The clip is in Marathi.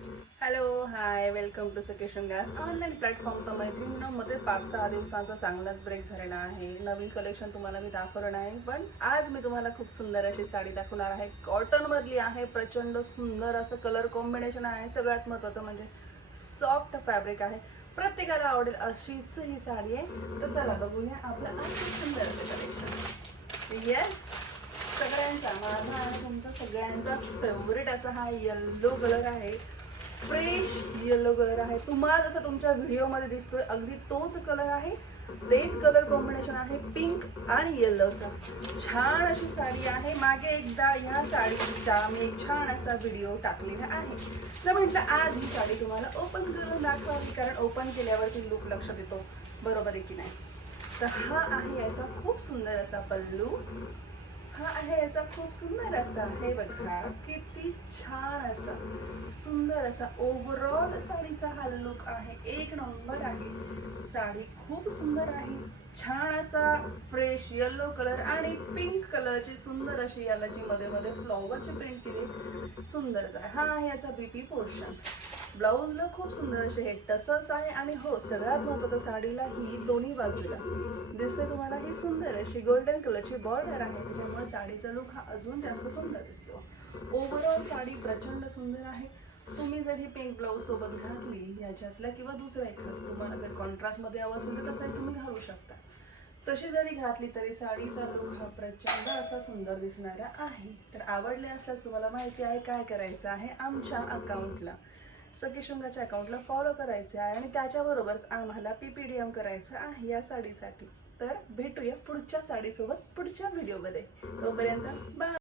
हॅलो हाय वेलकम टू सकेशन गॅस ऑनलाईन प्लॅटफॉर्म तर मैत्रिणींमध्ये 5-6 दिवसांचा चांगलाच ब्रेक झालेला आहे. नवीन कलेक्शन तुम्हाला मी दाखवणार आहे, पण आज मी तुम्हाला खूप सुंदर अशी साडी दाखवणार आहे. कॉटनमधली आहे, प्रचंड सुंदर असं कलर कॉम्बिनेशन आहे. सगळ्यात महत्त्वाचं म्हणजे सॉफ्ट फॅब्रिक आहे. प्रत्येकाला आवडेल अशीच ही साडी आहे. तर चला बघूया आपलं आणखी सुंदर असं कलेक्शन. येस, सगळ्यांचा माझा आणि तुमचा सगळ्यांचाच फेवरेट असा हा येल्लो कलर आहे. फ्रेश येलो कलर आहे. तुम्हाला जसं तुमच्या व्हिडिओमध्ये दिसतोय अगदी तोच कलर आहे. तेच कलर कॉम्बिनेशन आहे पिंक आणि येल्लोचा. छान अशी साडी आहे. मागे एकदा ह्या साडीचा मी एक छान असा व्हिडिओ टाकलेला आहे. तर म्हटलं आज ही साडी तुम्हाला ओपन करून दाखवावी, कारण ओपन केल्यावरती लुक लक्षात येतो, बरोबर आहे की नाही. तर हा आहे याचा खूप सुंदर असा पल्लू. हा आहे याचा खूप सुंदर असा, हे बघा किती छान असा सुंदर असा ओव्हरऑल साडीचा हा लुक आहे. एक नंबर आहे. साडी खूप सुंदर आहे. छान असा फ्रेश येलो कलर आणि पिंक कलरची सुंदर अशी याला जी मध्ये मध्ये फ्लॉवरची प्रिंट केली, सुंदरच आहे. हा आहे याचा बीपी पोर्शन. ब्लाऊजला खूप सुंदर असे हे टसल्स आहे. आणि हो, सगळ्यात महत्त्वाचं, साडीला ही दोन्ही बाजूला दिसते तुम्हाला ही सुंदर अशी गोल्डन कलरची बॉर्डर आहे, त्याच्यामुळे साडीचा लुक हा अजून जास्त सुंदर दिसतो. ओव्हरऑल साडी प्रचंड सुंदर आहे. तुम्ही जर ही पिंक ब्लाऊज सोबत घातली याच्यातल्या किंवा दुसऱ्या एखादी, तुम्हाला जर कॉन्ट्रास्टमध्ये हवं असेल तर तसंही तुम्ही घालू शकता. तशी जरी घातली तरी साडीचा लुक हा प्रचंड असा सुंदर दिसणारा आहे. तर आवडले असल्यास तुम्हाला माहिती आहे काय करायचं आहे. आमच्या अकाउंटला, सखीशृंगाच्या अकाउंटला फॉलो करायचे आहे आणि त्याच्याबरोबरच आम्हाला PPDM करायचं आहे या साडीसाठी. तर भेटूया पुढच्या साडीसोबत पुढच्या व्हिडिओमध्ये. तोपर्यंत बाय.